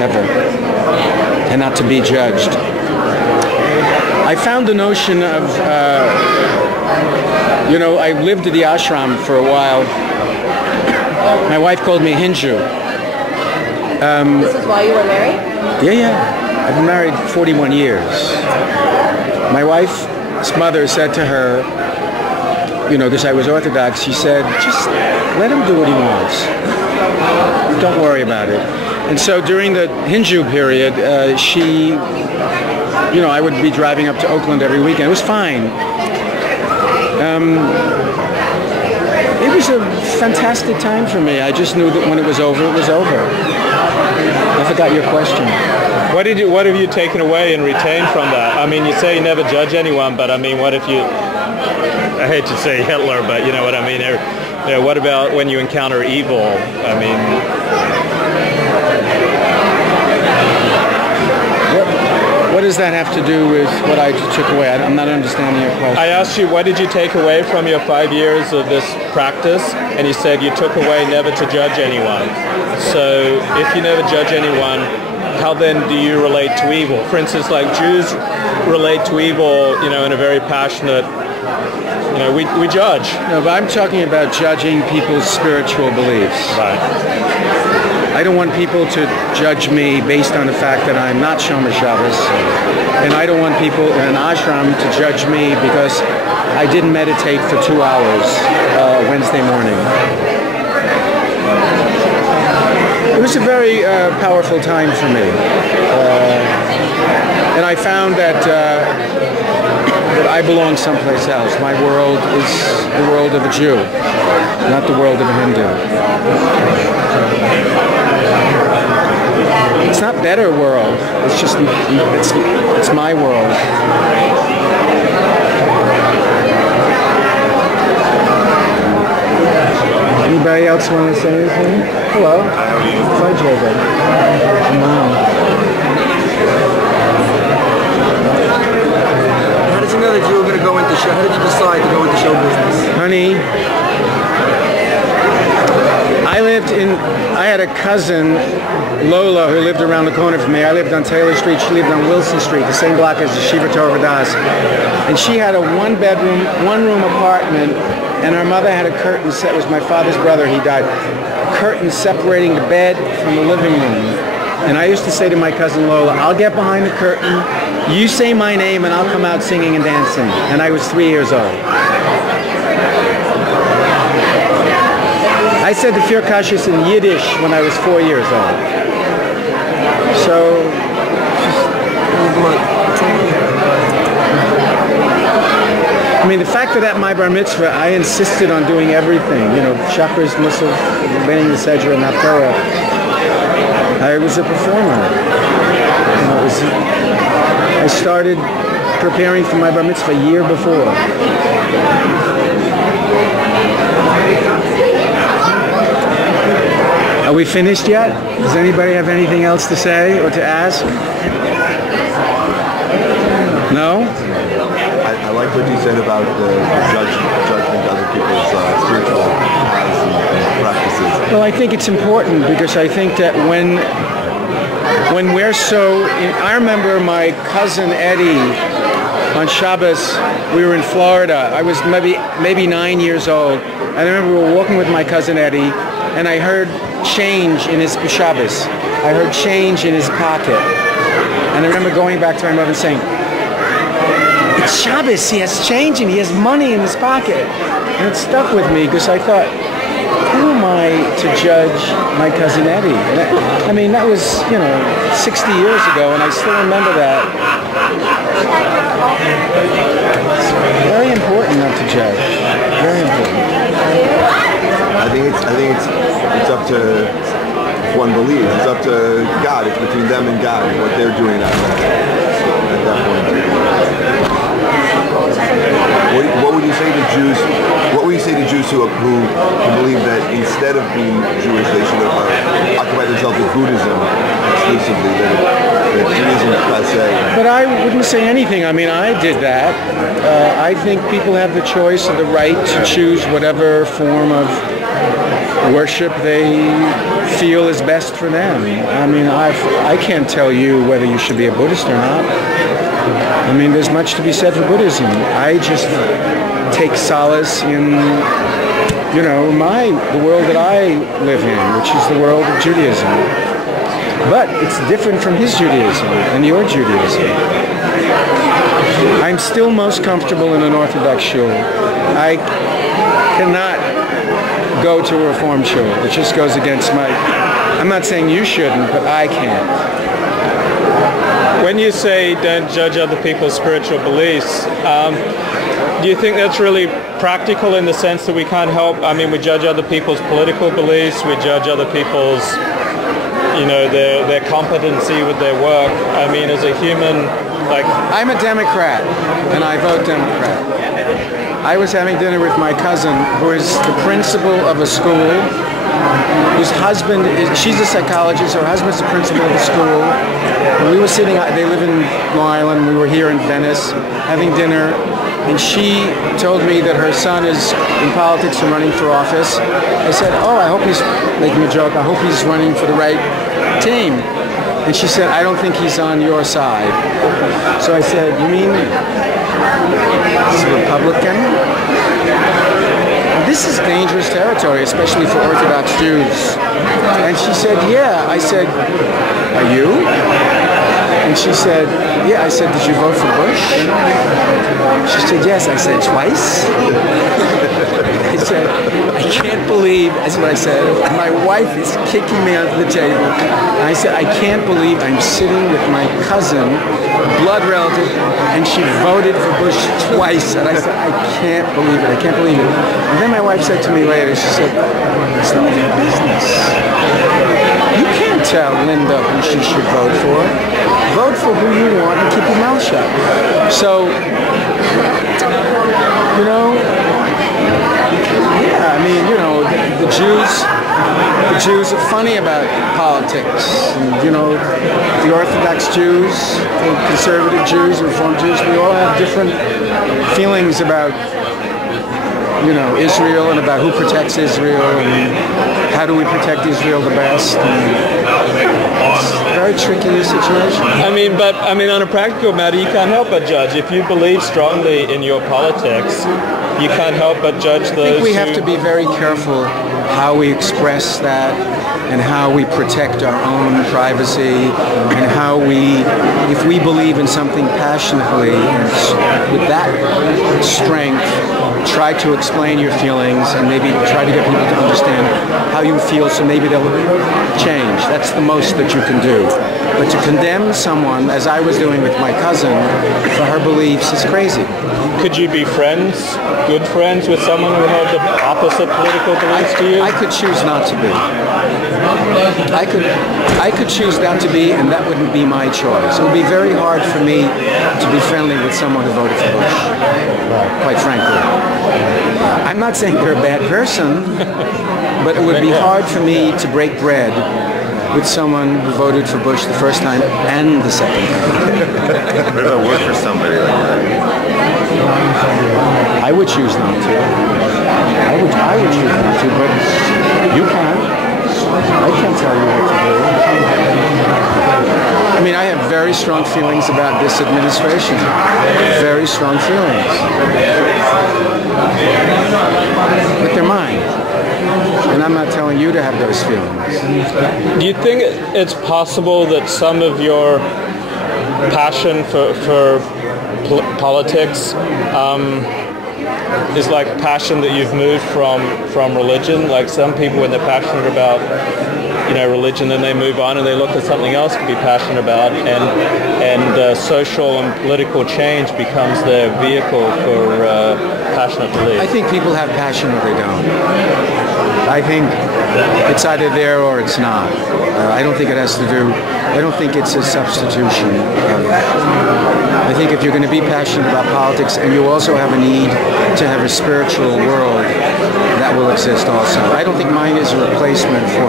ever, and not to be judged. I found the notion of, I lived at the ashram for a while. My wife called me Hindu. This is why you were married? Yeah. I've been married 41 years. My wife's mother said to her, because I was Orthodox, she said, just let him do what he wants. Don't worry about it. And so during the Hindu period, I would be driving up to Oakland every weekend. It was fine. It was a fantastic time for me. I just knew that when it was over, it was over. I forgot your question. What have you taken away and retained from that? I mean, you say you never judge anyone, but I mean, what if you, I hate to say Hitler, but you know what I mean? What about when you encounter evil? I mean... What does that have to do with what I took away? I'm not understanding your question. I asked you, what did you take away from your 5 years of this practice? And you said you took away never to judge anyone. So if you never judge anyone, how then do you relate to evil? For instance, like Jews relate to evil, in a very passionate, we judge. No, but I'm talking about judging people's spiritual beliefs. Right. I don't want people to judge me based on the fact that I'm not Shomer Shabbos. And I don't want people in an ashram to judge me because I didn't meditate for 2 hours Wednesday morning. It was a very powerful time for me. And I found that I belong someplace else. My world is the world of a Jew, not the world of a Hindu. It's not better world. It's just it's my world. Anybody else want to say anything? Hello. Hi, Jacob. Wow. How did you know that you were going to go into show? How did you decide to go into show business? Honey, I had a cousin, Lola, who lived around the corner from me. I lived on Taylor Street. She lived on Wilson Street, the same block as the Shiva Torah Das. And she had a one-room apartment, and her mother had a curtain set. It was my father's brother. He died. A curtain separating the bed from the living room. And I used to say to my cousin Lola, I'll get behind the curtain, you say my name, and I'll come out singing and dancing. And I was 3 years old. I said the Fir Kashis in Yiddish when I was 4 years old. So, I mean, the fact that at my bar mitzvah, I insisted on doing everything. Chakras, Musaf, Bening the Sedra, and Haftarah. I was a performer. I started preparing for my bar mitzvah a year before. Are we finished yet? Does anybody have anything else to say or to ask? No? I like what you said about the judgment of other people's spiritual paths and practices. Well, I think it's important because I think that when we're so... I remember my cousin Eddie on Shabbos, we were in Florida. I was maybe 9 years old. And I remember we were walking with my cousin Eddie, and I heard change in his Shabbos. I heard change in his pocket. And I remember going back to my mother and saying, it's Shabbos, he has change and he has money in his pocket. And it stuck with me because I thought, who am I to judge my cousin Eddie? And that was, 60 years ago, and I still remember that. It's very important not to judge. Very important. I think it's up to one believes. It's up to God. It's between them and God what they're doing at that point. What would you say to Jews? What would you say to Jews who believe that instead of being Jewish, they should occupy themselves with Buddhism exclusively? That Judaism per se. But I wouldn't say anything. I did that. I think people have the choice or the right to choose whatever form of worship they feel is best for them. I mean, I can't tell you whether you should be a Buddhist or not. I mean, there's much to be said for Buddhism. I just take solace in, you know, the world that I live in, which is the world of Judaism. But it's different from his Judaism and your Judaism. I'm still most comfortable in an Orthodox shul. I cannot go to a Reform shul. It just goes against I'm not saying you shouldn't, but I can't. When you say don't judge other people's spiritual beliefs, do you think that's really practical in the sense that we can't help? I mean, we judge other people's political beliefs, we judge other people's, you know, their competency with their work. I mean, as a human, like... I'm a Democrat, and I vote Democrat. I was having dinner with my cousin, who is the principal of a school, whose husband she's a psychologist, her husband's the principal of the school. And we were sitting, they live in Long Island, we were here in Venice, having dinner, and she told me that her son is in politics and running for office. I said, oh, I hope he's making a joke, I hope he's running for the right team. And she said, I don't think he's on your side. So I said, you mean he's a Republican? This is dangerous territory, especially for Orthodox Jews. And she said, yeah. I said, are you? And she said, yeah. I said, did you vote for Bush? She said, yes. I said, twice? I said, I can't believe, that's what I said, my wife is kicking me under the table. And I said, I can't believe I'm sitting with my cousin, blood relative, and she voted for Bush twice. And I said, I can't believe it, I can't believe it. And then my wife said to me later, she said, it's none of your business. You can't tell Linda who she should vote for. Vote for who you want and keep your mouth shut. So, you know, yeah, I mean, you know, the Jews are funny about politics. And, you know, the Orthodox Jews, the conservative Jews, Reform Jews, we all have different feelings about, you know, Israel and about who protects Israel and how do we protect Israel the best. It's a very tricky situation. I mean, on a practical matter, you can't help but judge. If you believe strongly in your politics, you can't help but judge those. I think we have to be very careful how we express that and how we protect our own privacy and how if we believe in something passionately and with that strength, try to explain your feelings and maybe try to get people to understand how you feel so maybe they'll change. That's the most that you can do. But to condemn someone, as I was doing with my cousin, for her beliefs is crazy. Could you be friends, good friends with someone who held the opposite political beliefs to you? I could choose not to be. I could choose not to be, and that wouldn't be my choice. It would be very hard for me to be friendly with someone who voted for Bush, quite frankly. I'm not saying they're a bad person, but it would be hard for me to break bread with someone who voted for Bush the first time and the second time. What about work for somebody like that? I would choose not to. I would choose not to, but you can't. I can't tell you what to do. I mean, I have very strong feelings about this administration. Very strong feelings. But they're mine. And I'm not telling you to have those feelings. Do you think it's possible that some of your passion for politics is like passion that you've moved from religion? Like some people, when they're passionate about, you know, religion, then they move on and they look at something else to be passionate about, and social and political change becomes their vehicle for passionate belief. I think people have passion or they don't. I think it's either there or it's not. I don't think it has to do, I don't think it's a substitution. I think if you're going to be passionate about politics and you also have a need to have a spiritual world, that will exist also. I don't think mine is a replacement for